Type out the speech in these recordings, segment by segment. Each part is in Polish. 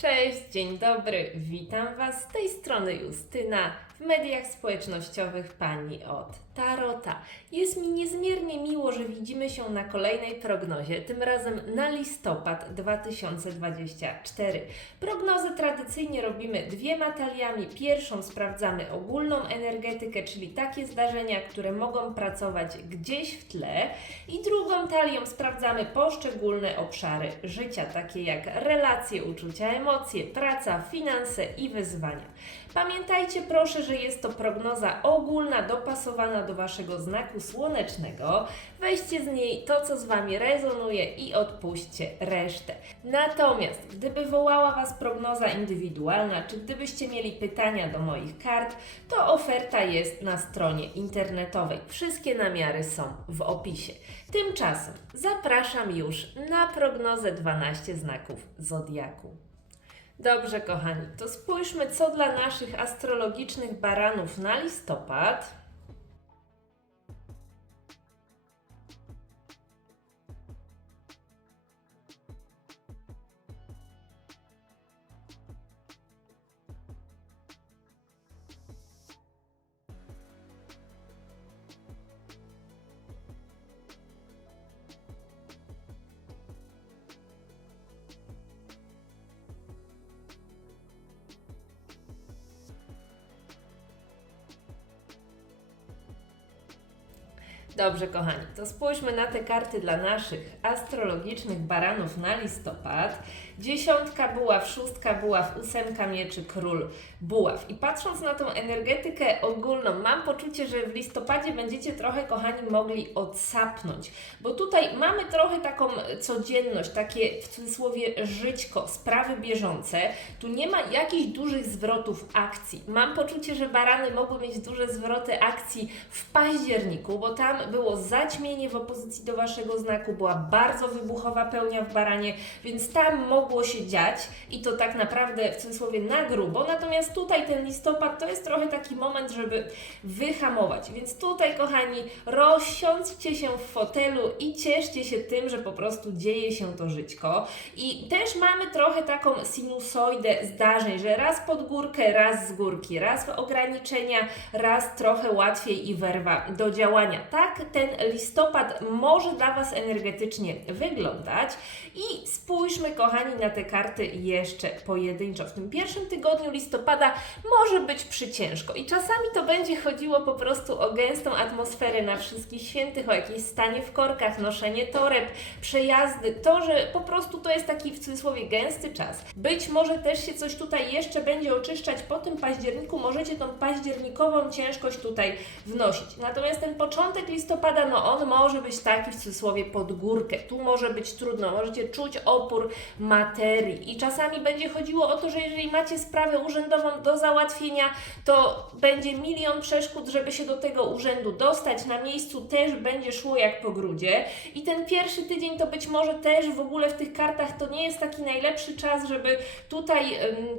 Cześć, dzień dobry, witam Was z tej strony Justyna w mediach społecznościowych Pani od Tarota. Jest mi niezmiernie miło, że widzimy się na kolejnej prognozie, tym razem na listopad 2024. Prognozy tradycyjnie robimy dwiema taliami. Pierwszą sprawdzamy ogólną energetykę, czyli takie zdarzenia, które mogą pracować gdzieś w tle, i drugą talią sprawdzamy poszczególne obszary życia, takie jak relacje, uczucia, emocje, praca, finanse i wyzwania. Pamiętajcie proszę, że jest to prognoza ogólna, dopasowana do Waszego znaku słonecznego. Weźcie z niej to, co z Wami rezonuje i odpuśćcie resztę. Natomiast, gdyby wołała Was prognoza indywidualna, czy gdybyście mieli pytania do moich kart, to oferta jest na stronie internetowej. Wszystkie namiary są w opisie. Tymczasem zapraszam już na prognozę 12 znaków Zodiaku. Dobrze, kochani, to spójrzmy, co dla naszych astrologicznych baranów na listopad. Dobrze, kochani, to spójrzmy na te karty dla naszych astrologicznych baranów na listopad. Dziesiątka buław, szóstka buław, ósemka mieczy, król buław. I patrząc na tą energetykę ogólną, mam poczucie, że w listopadzie będziecie trochę, kochani, mogli odsapnąć, bo tutaj mamy trochę taką codzienność, takie w cudzysłowie żyćko, sprawy bieżące. Tu nie ma jakichś dużych zwrotów akcji. Mam poczucie, że barany mogły mieć duże zwroty akcji w październiku, bo tam było zaćmienie w opozycji do waszego znaku, była bardzo wybuchowa pełnia w baranie, więc tam mogło się dziać i to tak naprawdę w cudzysłowie na grubo. Natomiast tutaj ten listopad to jest trochę taki moment, żeby wyhamować. Więc tutaj, kochani, rozsiądźcie się w fotelu i cieszcie się tym, że po prostu dzieje się to żyćko. I też mamy trochę taką sinusoidę zdarzeń, że raz pod górkę, raz z górki, raz ograniczenia, raz trochę łatwiej i werwa do działania. Tak ten listopad może dla Was energetycznie wyglądać i spójrzmy, kochani, na te karty jeszcze pojedynczo. W tym pierwszym tygodniu listopada może być przyciężko i czasami to będzie chodziło po prostu o gęstą atmosferę na wszystkich świętych, o jakieś stanie w korkach, noszenie toreb, przejazdy, to, że po prostu to jest taki w cudzysłowie gęsty czas. Być może też się coś tutaj jeszcze będzie oczyszczać po tym październiku, możecie tą październikową ciężkość tutaj wnosić. Natomiast ten początek listopada, no on może być taki w cudzysłowie pod górkę. Tu może być trudno, możecie czuć opór materii i czasami będzie chodziło o to, że jeżeli macie sprawę urzędową do załatwienia, to będzie milion przeszkód, żeby się do tego urzędu dostać. Na miejscu też będzie szło jak po grudzie i ten pierwszy tydzień to być może też w ogóle w tych kartach to nie jest taki najlepszy czas, żeby tutaj,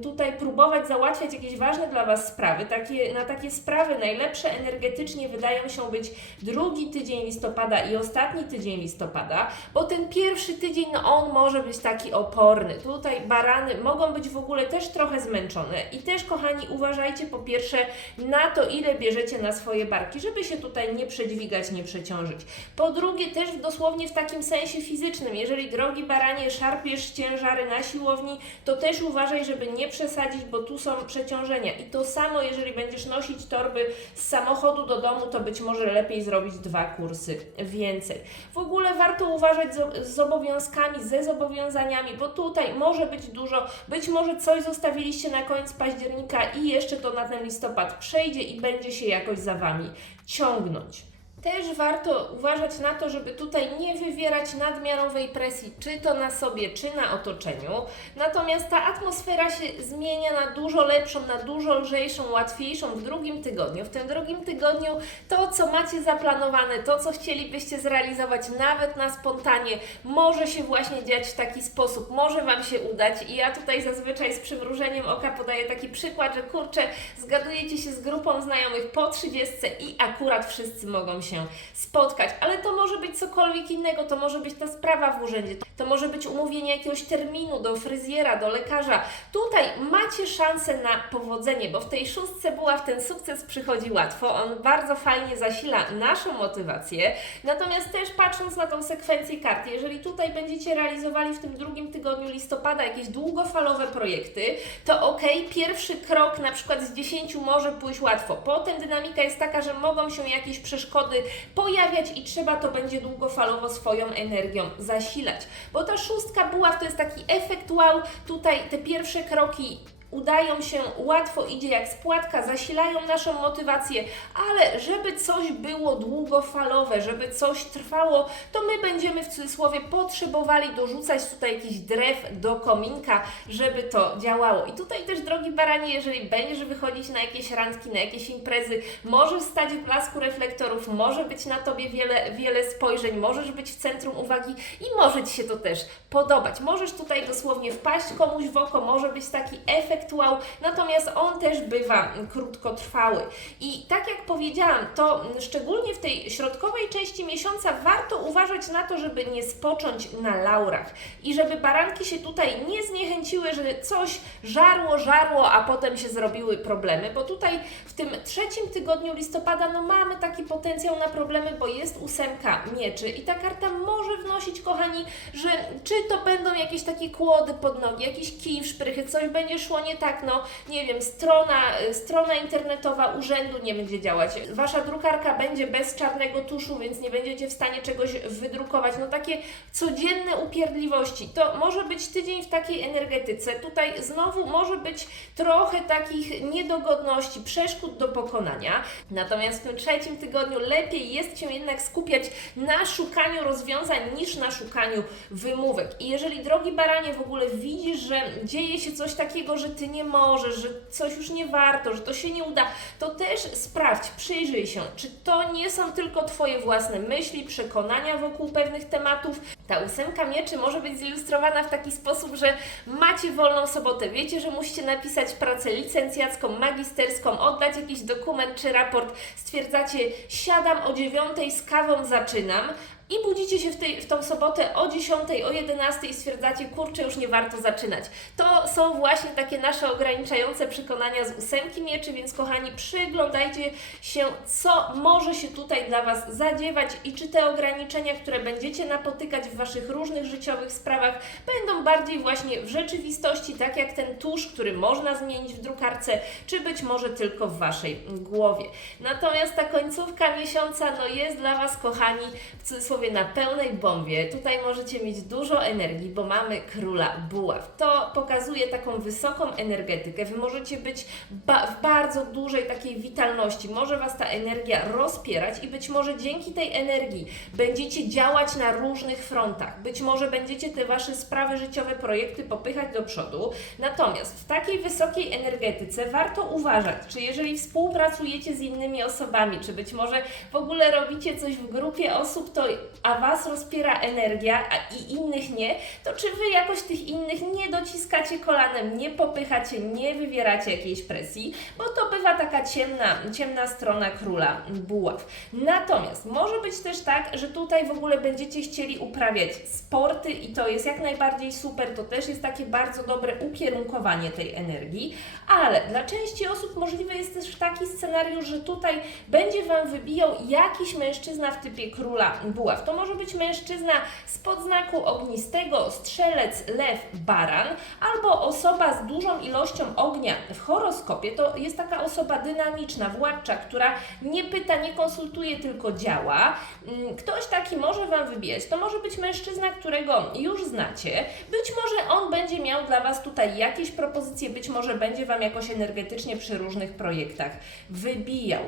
tutaj próbować załatwiać jakieś ważne dla Was sprawy. Takie, na takie sprawy najlepsze energetycznie wydają się być drugi tydzień listopada i ostatni tydzień listopada, bo ten pierwszy tydzień, no on może być taki oporny. Tutaj barany mogą być w ogóle też trochę zmęczone i też, kochani, uważajcie po pierwsze na to, ile bierzecie na swoje barki, żeby się tutaj nie przedźwigać, nie przeciążyć. Po drugie, też dosłownie w takim sensie fizycznym, jeżeli drogi baranie szarpiesz ciężary na siłowni, to też uważaj, żeby nie przesadzić, bo tu są przeciążenia. I to samo, jeżeli będziesz nosić torby z samochodu do domu, to być może lepiej zrobić dwa kursy więcej. W ogóle warto uważać z, obowiązkami, ze zobowiązaniami, bo tutaj może być dużo, być może coś zostawiliście na koniec października i jeszcze to na ten listopad przejdzie i będzie się jakoś za Wami ciągnąć. Też warto uważać na to, żeby tutaj nie wywierać nadmiarowej presji, czy to na sobie, czy na otoczeniu. Natomiast ta atmosfera się zmienia na dużo lepszą, na dużo lżejszą, łatwiejszą w drugim tygodniu. W tym drugim tygodniu to, co macie zaplanowane, to, co chcielibyście zrealizować nawet na spontanie, może się właśnie dziać w taki sposób, może Wam się udać. I ja tutaj zazwyczaj z przymrużeniem oka podaję taki przykład, że kurczę, zgadujecie się z grupą znajomych po 30 i akurat wszyscy mogą się się spotkać, ale to może być cokolwiek innego, to może być ta sprawa w urzędzie, to może być umówienie jakiegoś terminu do fryzjera, do lekarza. Tutaj macie szansę na powodzenie, bo w tej szóstce buław ten sukces przychodzi łatwo, on bardzo fajnie zasila naszą motywację, natomiast też patrząc na tą sekwencję kart, jeżeli tutaj będziecie realizowali w tym drugim tygodniu listopada jakieś długofalowe projekty, to ok, pierwszy krok na przykład z 10 może pójść łatwo. Potem dynamika jest taka, że mogą się jakieś przeszkody pojawiać i trzeba to będzie długofalowo swoją energią zasilać. Bo ta szóstka buław to jest taki efekt wow, tutaj te pierwsze kroki udają się, łatwo idzie jak spłatka, zasilają naszą motywację, ale żeby coś było długofalowe, żeby coś trwało, to my będziemy w cudzysłowie potrzebowali dorzucać tutaj jakiś drew do kominka, żeby to działało. I tutaj też, drogi baranie, jeżeli będziesz wychodzić na jakieś randki, na jakieś imprezy, możesz stać w blasku reflektorów, może być na Tobie wiele, wiele spojrzeń, możesz być w centrum uwagi i może Ci się to też podobać. Możesz tutaj dosłownie wpaść komuś w oko, może być taki efekt wow, natomiast on też bywa krótkotrwały. I tak jak powiedziałam, to szczególnie w tej środkowej części miesiąca warto uważać na to, żeby nie spocząć na laurach i żeby baranki się tutaj nie zniechęciły, że coś żarło, żarło, a potem się zrobiły problemy, bo tutaj w tym trzecim tygodniu listopada no mamy taki potencjał na problemy, bo jest ósemka mieczy i ta karta może wnosić, kochani, że czy to będą jakieś takie kłody pod nogi, jakieś kij szprychy, coś będzie szło nie tak, no nie wiem, strona, strona internetowa urzędu nie będzie działać, Wasza drukarka będzie bez czarnego tuszu, więc nie będziecie w stanie czegoś wydrukować, no takie codzienne upierdliwości. To może być tydzień w takiej energetyce. Tutaj znowu może być trochę takich niedogodności, przeszkód do pokonania. Natomiast w tym trzecim tygodniu lepiej jest się jednak skupiać na szukaniu rozwiązań niż na szukaniu wymówek. I jeżeli drogi baranie w ogóle widzisz, że dzieje się coś takiego, że ty nie możesz, że coś już nie warto, że to się nie uda, to też sprawdź, przyjrzyj się, czy to nie są tylko Twoje własne myśli, przekonania wokół pewnych tematów. Ta ósemka mieczy może być zilustrowana w taki sposób, że macie wolną sobotę, wiecie, że musicie napisać pracę licencjacką, magisterską, oddać jakiś dokument czy raport, stwierdzacie, siadam o dziewiątej z kawą zaczynam, i budzicie się w, tej, w tą sobotę o 10, o 11 i stwierdzacie, kurczę, już nie warto zaczynać. To są właśnie takie nasze ograniczające przekonania z ósemki mieczy, więc kochani, przyglądajcie się, co może się tutaj dla Was zadziewać i czy te ograniczenia, które będziecie napotykać w Waszych różnych życiowych sprawach, będą bardziej właśnie w rzeczywistości, tak jak ten tusz, który można zmienić w drukarce, czy być może tylko w Waszej głowie. Natomiast ta końcówka miesiąca, no jest dla Was, kochani, w cudzysłowie na pełnej bombie. Tutaj możecie mieć dużo energii, bo mamy króla buław. To pokazuje taką wysoką energetykę. Wy możecie być ba w bardzo dużej takiej witalności. Może Was ta energia rozpierać i być może dzięki tej energii będziecie działać na różnych frontach. Być może będziecie te Wasze sprawy życiowe, projekty popychać do przodu. Natomiast w takiej wysokiej energetyce warto uważać, czy jeżeli współpracujecie z innymi osobami, czy być może w ogóle robicie coś w grupie osób, to a Was rozpiera energia, a i innych nie, to czy Wy jakoś tych innych nie dociskacie kolanem, nie popychacie, nie wywieracie jakiejś presji, bo to bywa taka ciemna, ciemna strona króla buław. Natomiast może być też tak, że tutaj w ogóle będziecie chcieli uprawiać sporty i to jest jak najbardziej super, to też jest takie bardzo dobre ukierunkowanie tej energii, ale dla części osób możliwy jest też taki scenariusz, że tutaj będzie Wam wybijał jakiś mężczyzna w typie króla buław. To może być mężczyzna z podznaku ognistego, strzelec, lew, baran, albo osoba z dużą ilością ognia w horoskopie. To jest taka osoba dynamiczna, władcza, która nie pyta, nie konsultuje, tylko działa. Mm, Ktoś taki może Wam wybijać. To może być mężczyzna, którego już znacie. Być może on będzie miał dla Was tutaj jakieś propozycje, być może będzie Wam jakoś energetycznie przy różnych projektach wybijał.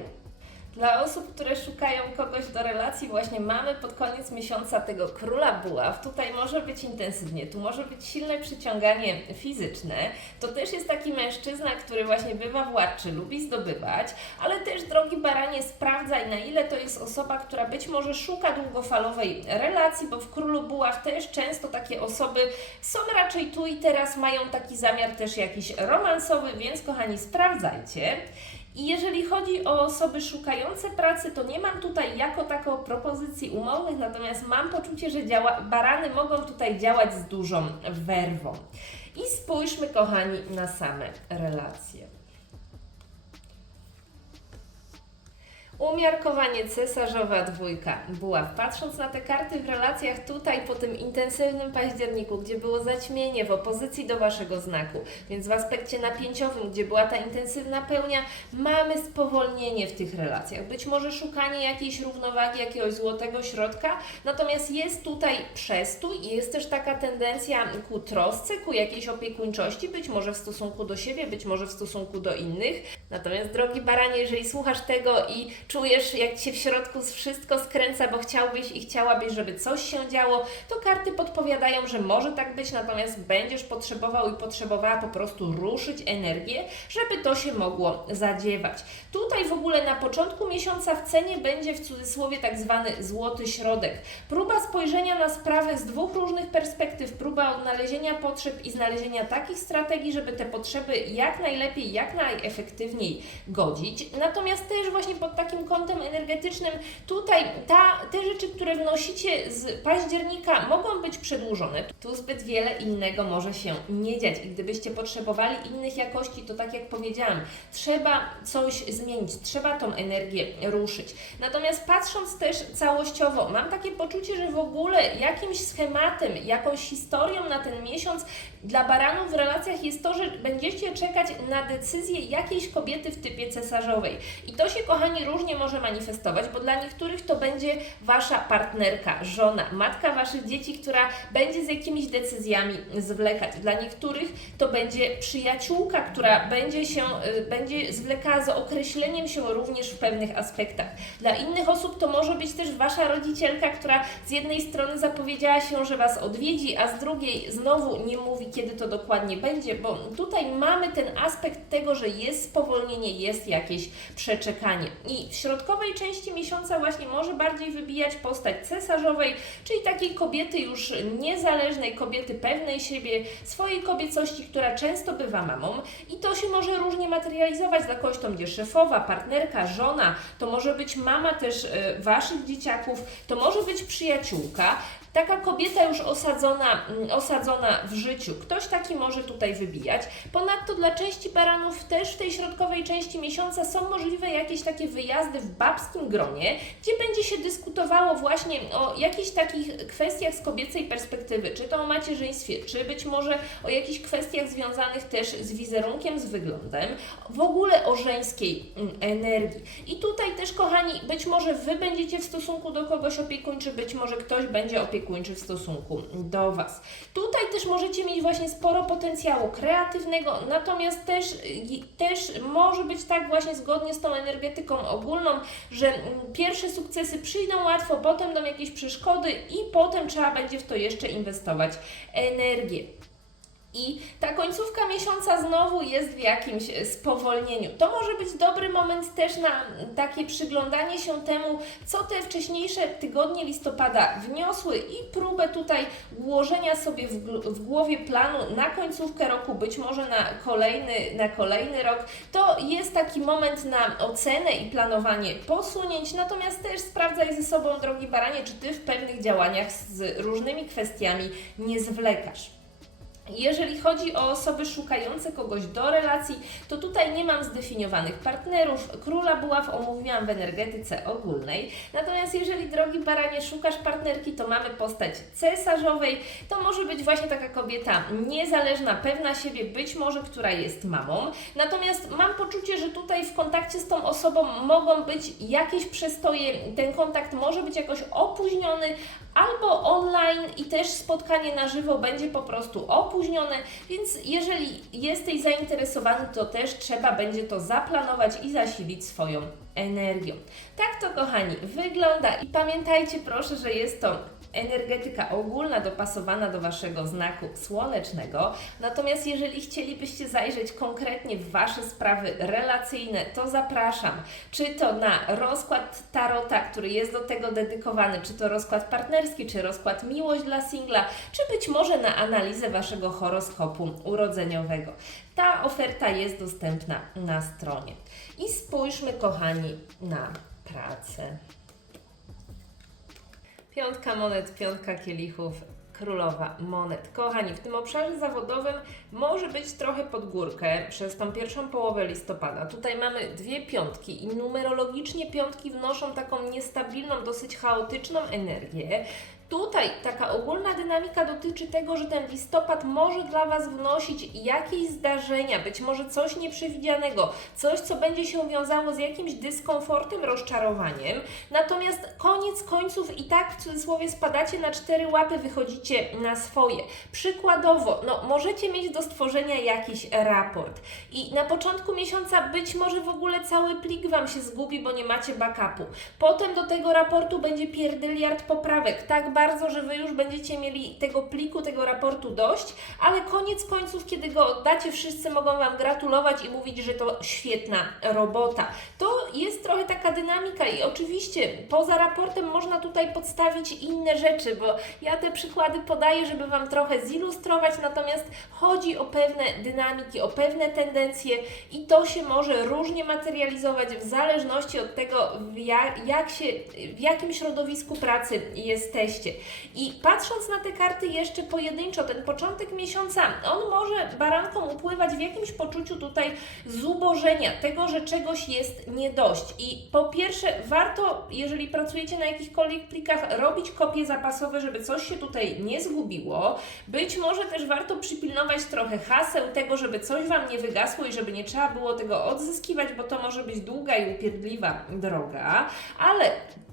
Dla osób, które szukają kogoś do relacji, właśnie mamy pod koniec miesiąca tego króla buław. Tutaj może być intensywnie, tu może być silne przyciąganie fizyczne. To też jest taki mężczyzna, który właśnie bywa władczy, lubi zdobywać, ale też drogi baranie sprawdzaj na ile to jest osoba, która być może szuka długofalowej relacji, bo w królu buław też często takie osoby są raczej tu i teraz, mają taki zamiar też jakiś romansowy, więc kochani, sprawdzajcie. I jeżeli chodzi o osoby szukające pracy, to nie mam tutaj jako taką propozycji umownych, natomiast mam poczucie, że działa, barany mogą tutaj działać z dużą werwą. I spójrzmy, kochani, na same relacje. Umiarkowanie cesarzowa dwójka buław. Patrząc na te karty w relacjach tutaj po tym intensywnym październiku, gdzie było zaćmienie w opozycji do Waszego znaku, więc w aspekcie napięciowym, gdzie była ta intensywna pełnia, mamy spowolnienie w tych relacjach. Być może szukanie jakiejś równowagi, jakiegoś złotego środka, natomiast jest tutaj przestój i jest też taka tendencja ku trosce, ku jakiejś opiekuńczości, być może w stosunku do siebie, być może w stosunku do innych. Natomiast drogi baranie, jeżeli słuchasz tego i czujesz, jak Ci się w środku wszystko skręca, bo chciałbyś i chciałabyś, żeby coś się działo, to karty podpowiadają, że może tak być, natomiast będziesz potrzebował i potrzebowała po prostu ruszyć energię, żeby to się mogło zadziewać. Tutaj w ogóle na początku miesiąca w cenie będzie w cudzysłowie tak zwany złoty środek. Próba spojrzenia na sprawę z dwóch różnych perspektyw, próba odnalezienia potrzeb i znalezienia takich strategii, żeby te potrzeby jak najlepiej, jak najefektywniej godzić. Natomiast też właśnie pod takim kątem energetycznym, tutaj ta, te rzeczy, które wnosicie z października, mogą być przedłużone. Tu zbyt wiele innego może się nie dziać i gdybyście potrzebowali innych jakości, to tak jak powiedziałam, trzeba coś zmienić, trzeba tą energię ruszyć. Natomiast patrząc też całościowo, mam takie poczucie, że w ogóle jakimś schematem, jakąś historią na ten miesiąc dla baranów w relacjach jest to, że będziecie czekać na decyzję jakiejś kobiety w typie cesarzowej. I to się, kochani, różnie może manifestować, bo dla niektórych to będzie Wasza partnerka, żona, matka Waszych dzieci, która będzie z jakimiś decyzjami zwlekać. Dla niektórych to będzie przyjaciółka, która będzie się, y, będzie zwlekała z określeniem się również w pewnych aspektach. Dla innych osób to może być też Wasza rodzicielka, która z jednej strony zapowiedziała się, że Was odwiedzi, a z drugiej znowu nie mówi, kiedy to dokładnie będzie, bo tutaj mamy ten aspekt tego, że jest spowolnienie, jest jakieś przeczekanie. I w środkowej części miesiąca właśnie może bardziej wybijać postać cesarzowej, czyli takiej kobiety już niezależnej, kobiety pewnej siebie, swojej kobiecości, która często bywa mamą i to się może różnie materializować. Dla kogoś to będzie szefowa, partnerka, żona, to może być mama też e, Waszych dzieciaków, to może być przyjaciółka, Taka kobieta już osadzona, mm, osadzona w życiu, ktoś taki może tutaj wybijać. Ponadto dla części baranów też w tej środkowej części miesiąca są możliwe jakieś takie wyjazdy w babskim gronie, gdzie będzie się dyskutowało właśnie o jakichś takich kwestiach z kobiecej perspektywy, czy to o macierzyństwie, czy być może o jakichś kwestiach związanych też z wizerunkiem, z wyglądem, w ogóle o żeńskiej mm, energii. I tutaj też, kochani, być może Wy będziecie w stosunku do kogoś opiekuńczy, być może ktoś będzie opiekuńczy opiekuńczy w stosunku do Was. Tutaj też możecie mieć właśnie sporo potencjału kreatywnego, natomiast też, też może być tak właśnie zgodnie z tą energetyką ogólną, że mm, pierwsze sukcesy przyjdą łatwo, potem będą jakieś przeszkody i potem trzeba będzie w to jeszcze inwestować energię. I ta końcówka miesiąca znowu jest w jakimś spowolnieniu. To może być dobry moment też na takie przyglądanie się temu, co te wcześniejsze tygodnie listopada wniosły i próbę tutaj ułożenia sobie w, w głowie planu na końcówkę roku, być może na kolejny, na kolejny rok. To jest taki moment na ocenę i planowanie posunięć, natomiast też sprawdzaj ze sobą, drogi baranie, czy Ty w pewnych działaniach z różnymi kwestiami nie zwlekasz. Jeżeli chodzi o osoby szukające kogoś do relacji, to tutaj nie mam zdefiniowanych partnerów. Króla buław omówiłam w energetyce ogólnej. Natomiast jeżeli, drogi baranie, szukasz partnerki, to mamy postać cesarzowej. To może być właśnie taka kobieta niezależna, pewna siebie, być może, która jest mamą. Natomiast mam poczucie, że tutaj w kontakcie z tą osobą mogą być jakieś przestoje. Ten kontakt może być jakoś opóźniony, albo online i też spotkanie na żywo będzie po prostu opóźnione, więc jeżeli jesteś zainteresowany, to też trzeba będzie to zaplanować i zasilić swoją energią. Tak to, kochani, wygląda i pamiętajcie proszę, że jest to energetyka ogólna dopasowana do Waszego znaku słonecznego. Natomiast jeżeli chcielibyście zajrzeć konkretnie w Wasze sprawy relacyjne, to zapraszam, czy to na rozkład Tarota, który jest do tego dedykowany, czy to rozkład partnerski, czy rozkład miłość dla singla, czy być może na analizę Waszego horoskopu urodzeniowego. Ta oferta jest dostępna na stronie. I spójrzmy, kochani, na pracę. Piątka monet, piątka kielichów, królowa monet. Kochani, w tym obszarze zawodowym może być trochę pod górkę przez tą pierwszą połowę listopada. Tutaj mamy dwie piątki i numerologicznie piątki wnoszą taką niestabilną, dosyć chaotyczną energię. Tutaj taka ogólna dynamika dotyczy tego, że ten listopad może dla Was wnosić jakieś zdarzenia, być może coś nieprzewidzianego, coś, co będzie się wiązało z jakimś dyskomfortem, rozczarowaniem. Natomiast koniec końców i tak w cudzysłowie spadacie na cztery łapy, wychodzicie na swoje. Przykładowo, no możecie mieć do stworzenia jakiś raport i na początku miesiąca być może w ogóle cały plik Wam się zgubi, bo nie macie backupu. Potem do tego raportu będzie pierdyliard poprawek, tak bardzo, że Wy już będziecie mieli tego pliku, tego raportu dość, ale koniec końców, kiedy go oddacie, wszyscy mogą Wam gratulować i mówić, że to świetna robota. To jest trochę taka dynamika i oczywiście poza raportem można tutaj podstawić inne rzeczy, bo ja te przykłady podaję, żeby Wam trochę zilustrować, natomiast chodzi o pewne dynamiki, o pewne tendencje i to się może różnie materializować w zależności od tego, jak, jak się, w jakim środowisku pracy jesteście. I patrząc na te karty jeszcze pojedynczo, ten początek miesiąca, on może barankom upływać w jakimś poczuciu tutaj zubożenia, tego, że czegoś jest nie dość. I po pierwsze, warto, jeżeli pracujecie na jakichkolwiek plikach, robić kopie zapasowe, żeby coś się tutaj nie zgubiło. Być może też warto przypilnować trochę haseł tego, żeby coś Wam nie wygasło i żeby nie trzeba było tego odzyskiwać, bo to może być długa i upierdliwa droga. Ale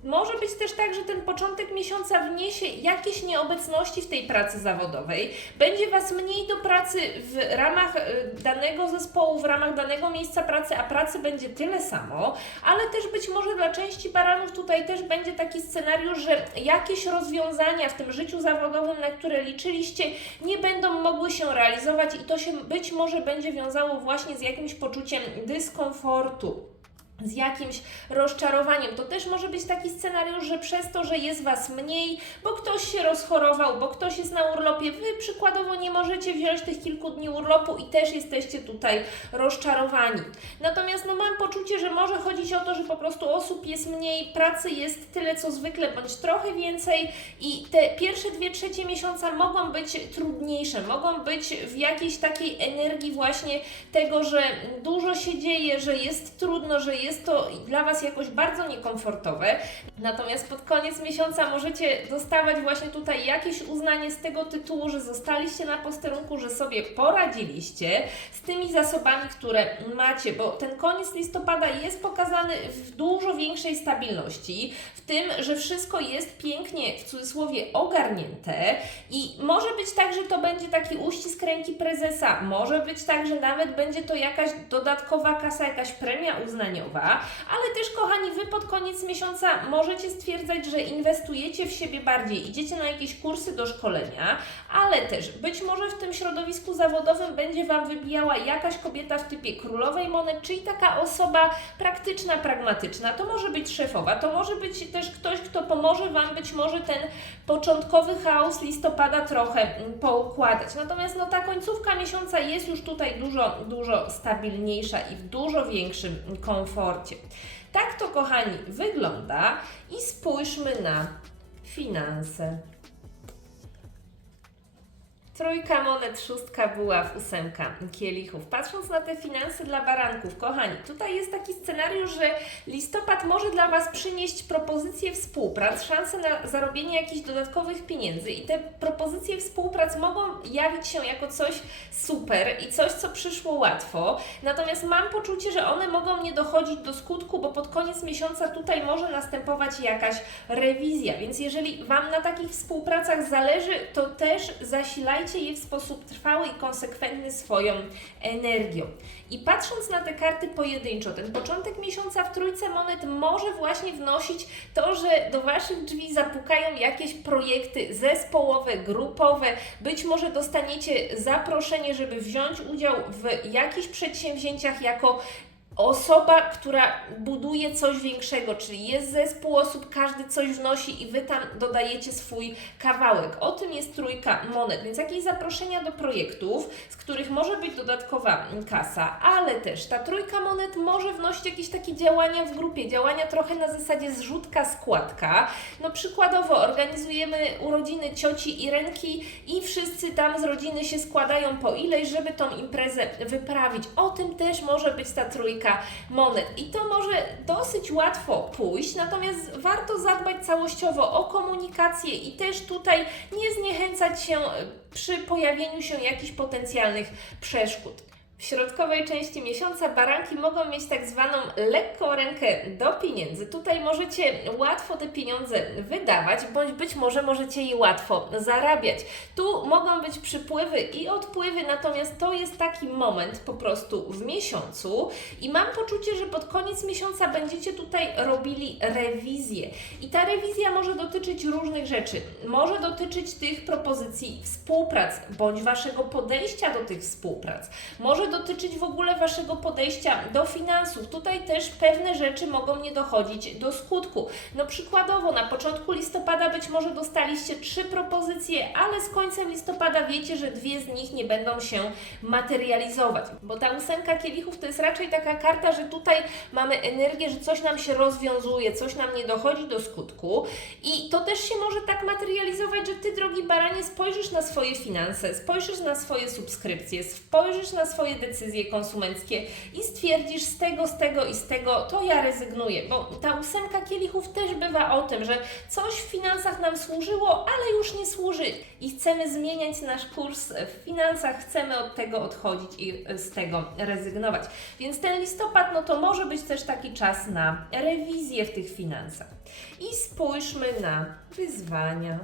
może być też tak, że ten początek miesiąca wniesie jakieś nieobecności w tej pracy zawodowej. Będzie Was mniej do pracy w ramach y, danego zespołu, w ramach danego miejsca pracy, a pracy będzie tyle samo, ale też być może dla części baranów tutaj też będzie taki scenariusz, że jakieś rozwiązania w tym życiu zawodowym, na które liczyliście, nie będą mogły się realizować i to się być może będzie wiązało właśnie z jakimś poczuciem dyskomfortu z jakimś rozczarowaniem. To też może być taki scenariusz, że przez to, że jest Was mniej, bo ktoś się rozchorował, bo ktoś jest na urlopie, Wy przykładowo nie możecie wziąć tych kilku dni urlopu i też jesteście tutaj rozczarowani. Natomiast no, mam poczucie, że może chodzić o to, że po prostu osób jest mniej, pracy jest tyle co zwykle, bądź trochę więcej i te pierwsze dwie trzecie miesiąca mogą być trudniejsze, mogą być w jakiejś takiej energii właśnie tego, że dużo się dzieje, że jest trudno, że jest to dla Was jakoś bardzo niekomfortowe. Natomiast pod koniec miesiąca możecie dostawać właśnie tutaj jakieś uznanie z tego tytułu, że zostaliście na posterunku, że sobie poradziliście z tymi zasobami, które macie, bo ten koniec listopada jest pokazany w dużo większej stabilności, w tym, że wszystko jest pięknie w cudzysłowie ogarnięte i może być tak, że to będzie taki uścisk ręki prezesa, może być tak, że nawet będzie to jakaś dodatkowa kasa, jakaś premia uznaniowa, ale też kochani, Wy pod koniec miesiąca możecie stwierdzać, że inwestujecie w siebie bardziej, idziecie na jakieś kursy do szkolenia, ale też być może w tym środowisku zawodowym będzie Wam wybijała jakaś kobieta w typie królowej monet, czyli taka osoba praktyczna, pragmatyczna. To może być szefowa, to może być też ktoś, kto pomoże Wam być może ten początkowy chaos listopada trochę mm, poukładać. Natomiast no, ta końcówka miesiąca jest już tutaj dużo, dużo stabilniejsza i w dużo większym komforcie. Tak to, kochani, wygląda i spójrzmy na finanse. Trójka monet, szóstka buław, ósemka kielichów. Patrząc na te finanse dla baranków, kochani, tutaj jest taki scenariusz, że listopad może dla Was przynieść propozycje współprac, szansę na zarobienie jakichś dodatkowych pieniędzy i te propozycje współprac mogą jawić się jako coś super i coś, co przyszło łatwo. Natomiast mam poczucie, że one mogą nie dochodzić do skutku, bo pod koniec miesiąca tutaj może następować jakaś rewizja. Więc jeżeli Wam na takich współpracach zależy, to też zasilajcie napędzajcie je w sposób trwały i konsekwentny swoją energią. I patrząc na te karty pojedynczo, ten początek miesiąca w trójce monet może właśnie wnosić to, że do Waszych drzwi zapukają jakieś projekty zespołowe, grupowe. Być może dostaniecie zaproszenie, żeby wziąć udział w jakichś przedsięwzięciach jako osoba, która buduje coś większego, czyli jest zespół osób, każdy coś wnosi i wy tam dodajecie swój kawałek. O tym jest trójka monet, więc jakieś zaproszenia do projektów, z których może być dodatkowa kasa, ale też ta trójka monet może wnosić jakieś takie działania w grupie, działania trochę na zasadzie zrzutka, składka. No przykładowo organizujemy urodziny cioci Irenki i wszyscy tam z rodziny się składają po ileś, żeby tą imprezę wyprawić. O tym też może być ta trójka monet. I to może dosyć łatwo pójść, natomiast warto zadbać całościowo o komunikację i też tutaj nie zniechęcać się przy pojawieniu się jakichś potencjalnych przeszkód. W środkowej części miesiąca baranki mogą mieć tak zwaną lekką rękę do pieniędzy. Tutaj możecie łatwo te pieniądze wydawać, bądź być może możecie je łatwo zarabiać. Tu mogą być przypływy i odpływy, natomiast to jest taki moment po prostu w miesiącu i mam poczucie, że pod koniec miesiąca będziecie tutaj robili rewizję. I ta rewizja może dotyczyć różnych rzeczy. Może dotyczyć tych propozycji współprac, bądź Waszego podejścia do tych współprac. Może dotyczyć w ogóle Waszego podejścia do finansów. Tutaj też pewne rzeczy mogą nie dochodzić do skutku. No przykładowo, na początku listopada być może dostaliście trzy propozycje, ale z końcem listopada wiecie, że dwie z nich nie będą się materializować. Bo ta ósemka kielichów to jest raczej taka karta, że tutaj mamy energię, że coś nam się rozwiązuje, coś nam nie dochodzi do skutku. I to też się może tak materializować, że Ty, drogi baranie, spojrzysz na swoje finanse, spojrzysz na swoje subskrypcje, spojrzysz na swoje decyzje konsumenckie i stwierdzisz z tego, z tego i z tego, to ja rezygnuję. Bo ta ósemka kielichów też bywa o tym, że coś w finansach nam służyło, ale już nie służy i chcemy zmieniać nasz kurs w finansach, chcemy od tego odchodzić i z tego rezygnować. Więc ten listopad, no to może być też taki czas na rewizję w tych finansach. I spójrzmy na wyzwania.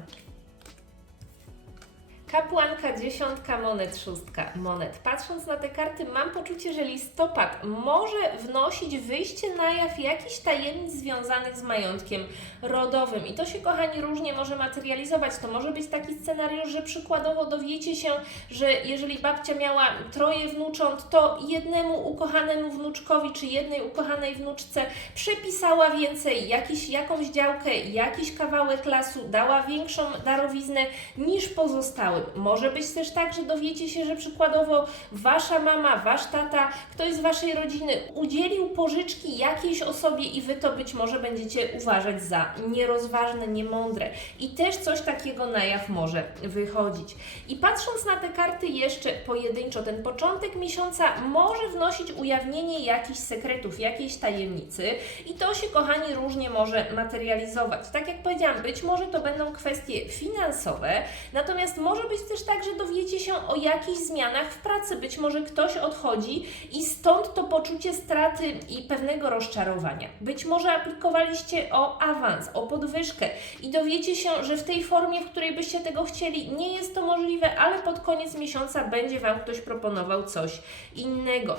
Kapłanka, dziesiątka monet, szóstka monet. Patrząc na te karty, mam poczucie, że listopad może wnosić wyjście na jaw jakichś tajemnic związanych z majątkiem rodowym. I to się, kochani, różnie może materializować. To może być taki scenariusz, że przykładowo dowiecie się, że jeżeli babcia miała troje wnucząt, to jednemu ukochanemu wnuczkowi czy jednej ukochanej wnuczce przepisała więcej, jakiś, jakąś działkę, jakiś kawałek lasu, dała większą darowiznę niż pozostałym. Może być też tak, że dowiecie się, że przykładowo wasza mama, wasz tata, ktoś z waszej rodziny udzielił pożyczki jakiejś osobie i wy to być może będziecie uważać za nierozważne, niemądre. I też coś takiego na jaw może wychodzić. I patrząc na te karty jeszcze pojedynczo, ten początek miesiąca może wnosić ujawnienie jakichś sekretów, jakiejś tajemnicy i to się, kochani, różnie może materializować. Tak jak powiedziałam, być może to będą kwestie finansowe, natomiast może być też tak, że dowiecie się o jakichś zmianach w pracy. Być może ktoś odchodzi i stąd to poczucie straty i pewnego rozczarowania. Być może aplikowaliście o awans, o podwyżkę i dowiecie się, że w tej formie, w której byście tego chcieli, nie jest to możliwe, ale pod koniec miesiąca będzie Wam ktoś proponował coś innego.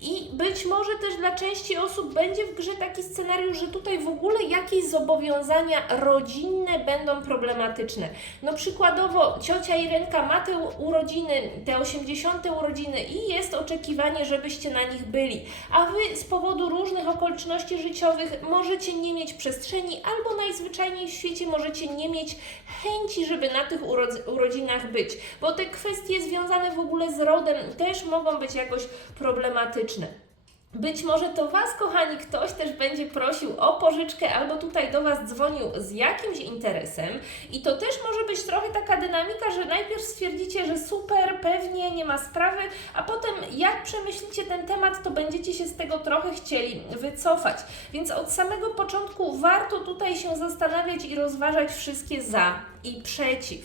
I być może też dla części osób będzie w grze taki scenariusz, że tutaj w ogóle jakieś zobowiązania rodzinne będą problematyczne. No przykładowo ciocia Irenka ma te urodziny, te 80. urodziny i jest oczekiwanie, żebyście na nich byli, a Wy z powodu różnych okoliczności życiowych możecie nie mieć przestrzeni albo najzwyczajniej w świecie możecie nie mieć chęci, żeby na tych urodz- urodzinach być, bo te kwestie związane w ogóle z rodem też mogą być jakoś problematyczne. Być może to Was, kochani, ktoś też będzie prosił o pożyczkę albo tutaj do Was dzwonił z jakimś interesem i to też może być trochę taka dynamika, że najpierw stwierdzicie, że super, pewnie, nie ma sprawy, a potem jak przemyślicie ten temat, to będziecie się z tego trochę chcieli wycofać. Więc od samego początku warto tutaj się zastanawiać i rozważać wszystkie za i przeciw.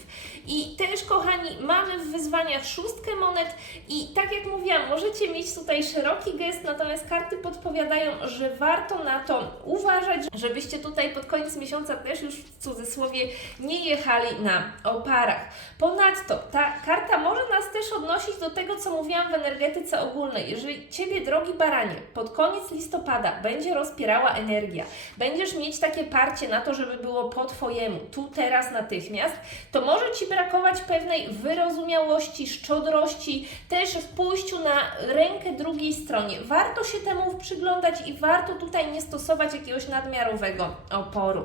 I też, kochani, mamy w wyzwaniach szóstkę monet i tak jak mówiłam, możecie mieć tutaj szeroki gest, natomiast karty podpowiadają, że warto na to uważać, żebyście tutaj pod koniec miesiąca też już w cudzysłowie nie jechali na oparach. Ponadto ta karta może nas też odnosić do tego, co mówiłam w energetyce ogólnej. Jeżeli Ciebie, drogi baranie, pod koniec listopada będzie rozpierała energia, będziesz mieć takie parcie na to, żeby było po Twojemu, tu, teraz, natychmiast, to może Ci brakować pewnej wyrozumiałości, szczodrości, też w pójściu na rękę drugiej stronie. Warto się temu przyglądać i warto tutaj nie stosować jakiegoś nadmiarowego oporu.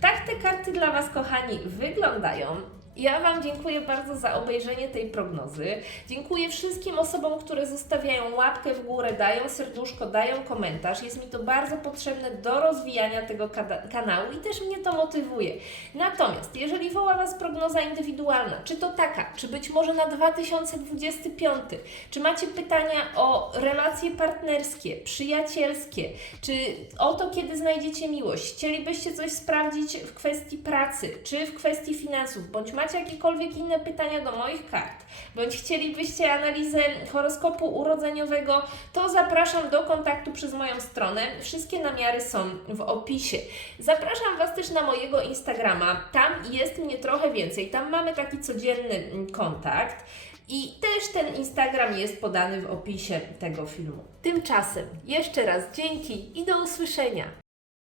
Tak te karty dla Was, kochani, wyglądają. Ja Wam dziękuję bardzo za obejrzenie tej prognozy. Dziękuję wszystkim osobom, które zostawiają łapkę w górę, dają serduszko, dają komentarz. Jest mi to bardzo potrzebne do rozwijania tego kanału i też mnie to motywuje. Natomiast, jeżeli woła Was prognoza indywidualna, czy to taka, czy być może na 2025, czy macie pytania o relacje partnerskie, przyjacielskie, czy o to, kiedy znajdziecie miłość, chcielibyście coś sprawdzić w kwestii pracy, czy w kwestii finansów, bądź macie jakiekolwiek inne pytania do moich kart, bądź chcielibyście analizę horoskopu urodzeniowego, to zapraszam do kontaktu przez moją stronę. Wszystkie namiary są w opisie. Zapraszam Was też na mojego Instagrama. Tam jest mnie trochę więcej. Tam mamy taki codzienny kontakt. I też ten Instagram jest podany w opisie tego filmu. Tymczasem jeszcze raz dzięki i do usłyszenia.